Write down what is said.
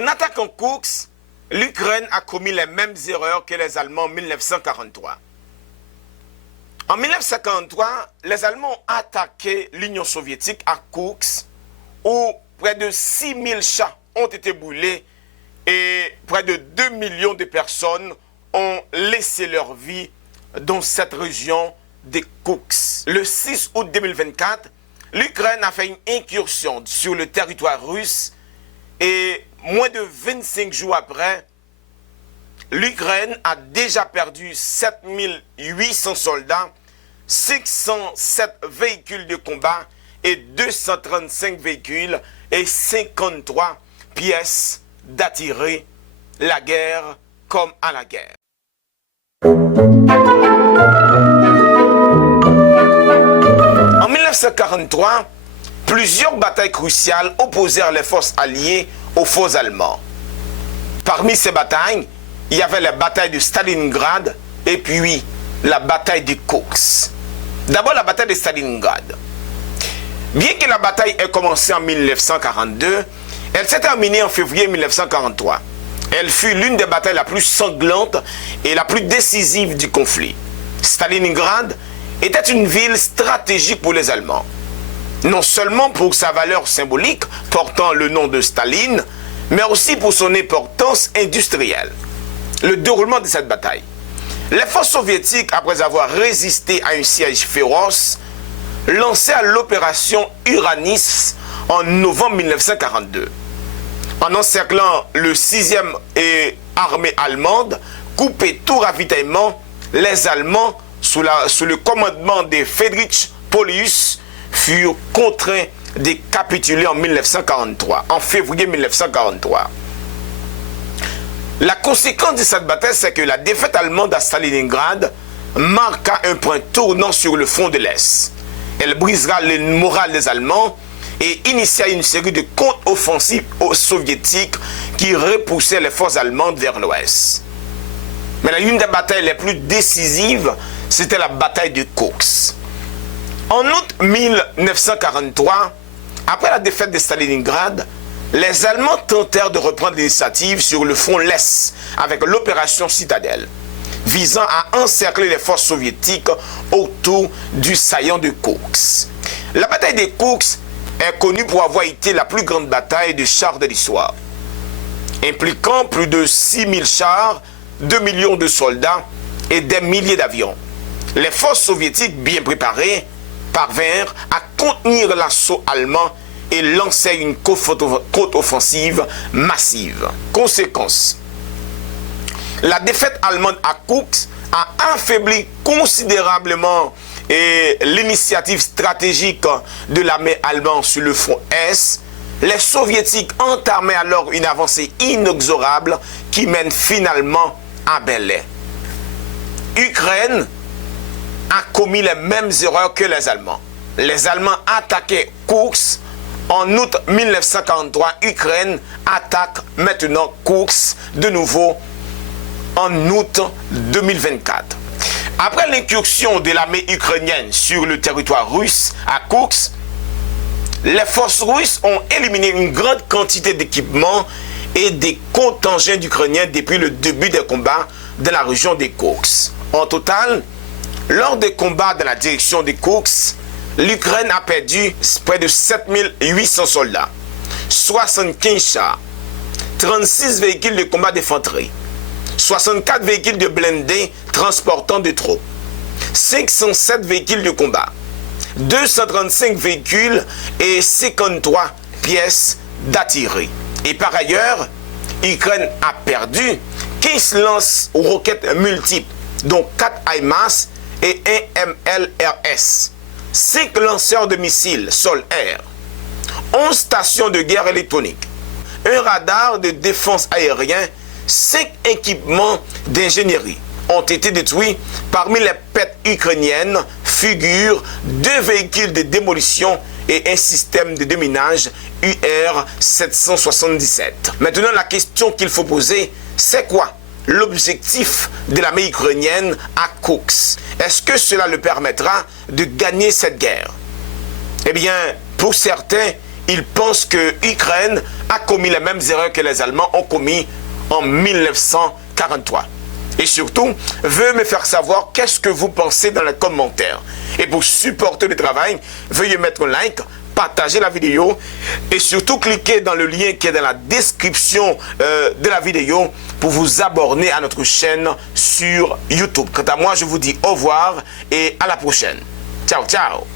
En attaquant Koursk, l'Ukraine a commis les mêmes erreurs que les Allemands en 1943. En 1943, les Allemands ont attaqué l'Union soviétique à Koursk, où près de 6000 chars ont été brûlés et près de 2 millions de personnes ont laissé leur vie dans cette région de Koursk. Le 6 août 2024, l'Ukraine a fait une incursion sur le territoire russe et moins de 25 jours après, l'Ukraine a déjà perdu 7800 soldats, 507 véhicules de combat et 235 véhicules et 53 pièces d'artillerie. La guerre comme à la guerre. En 1943, plusieurs batailles cruciales opposèrent les forces alliées aux forces allemandes. Parmi ces batailles, il y avait la bataille de Stalingrad et puis la bataille de Koursk. D'abord la bataille de Stalingrad. Bien que la bataille ait commencé en 1942, elle s'est terminée en février 1943. Elle fut l'une des batailles la plus sanglantes et la plus décisive du conflit. Stalingrad était une ville stratégique pour les Allemands. Non seulement pour sa valeur symbolique portant le nom de Staline, mais aussi pour son importance industrielle. Le déroulement de cette bataille. Les forces soviétiques, après avoir résisté à un siège féroce, lancèrent l'opération Uranis en novembre 1942. En encerclant le 6e armée allemande, coupé tout ravitaillement, les Allemands, sous le commandement de Friedrich Paulus, furent contraints de capituler en 1943, en février 1943. La conséquence de cette bataille, c'est que la défaite allemande à Stalingrad marqua un point tournant sur le front de l'Est. Elle brisera le moral des Allemands et initia une série de contre-offensives soviétiques qui repoussaient les forces allemandes vers l'Ouest. Mais l'une des batailles les plus décisives, c'était la bataille de Koursk. En août 1943, après la défaite de Stalingrad, les Allemands tentèrent de reprendre l'initiative sur le front l'Est avec l'opération Citadelle, visant à encercler les forces soviétiques autour du saillant de Koursk. La bataille de Koursk est connue pour avoir été la plus grande bataille de chars de l'histoire, impliquant plus de 6000 chars, 2 millions de soldats et des milliers d'avions. Les forces soviétiques bien préparées parvinrent à contenir l'assaut allemand et lancer une contre-offensive massive. Conséquence, la défaite allemande à Koursk a affaibli considérablement l'initiative stratégique de l'armée allemande sur le front Est. Les soviétiques entamaient alors une avancée inexorable qui mène finalement à Berlin. L'Ukraine a commis les mêmes erreurs que les Allemands. Les Allemands attaquaient Koursk. En août 1943, l'Ukraine attaque maintenant Koursk de nouveau en août 2024. Après l'incursion de l'armée ukrainienne sur le territoire russe à Koursk, les forces russes ont éliminé une grande quantité d'équipements et des contingents d'Ukrainiens depuis le début des combats dans la région de Koursk. En total, lors des combats dans la direction de Koursk, l'Ukraine a perdu près de 7800 soldats, 75 chars, 36 véhicules de combat d'infanterie, 64 véhicules de blindés transportant des troupes, 507 véhicules de combat, 235 véhicules et 53 pièces d'artillerie. Et par ailleurs, l'Ukraine a perdu 15 lance-roquettes multiples, dont 4 HIMARS et 1 MLRS. 5 lanceurs de missiles sol-air, 11 stations de guerre électronique, un radar de défense aérien, 5 équipements d'ingénierie ont été détruits. Parmi les pertes ukrainiennes figurent 2 véhicules de démolition et un système de déminage UR-777. Maintenant, la question qu'il faut poser, c'est quoi l'objectif de l'armée ukrainienne à Koursk? Est-ce que cela le permettra de gagner cette guerre? Eh bien, pour certains, il pense que l'Ukraine a commis les mêmes erreurs que les Allemands ont commis en 1943. Et surtout, veuillez me faire savoir qu'est-ce que vous pensez dans les commentaires. Et pour supporter le travail, veuillez mettre un like, partager la vidéo et surtout cliquez dans le lien qui est dans la description de la vidéo pour vous abonner à notre chaîne sur YouTube. Quant à moi, je vous dis au revoir et à la prochaine. Ciao, ciao.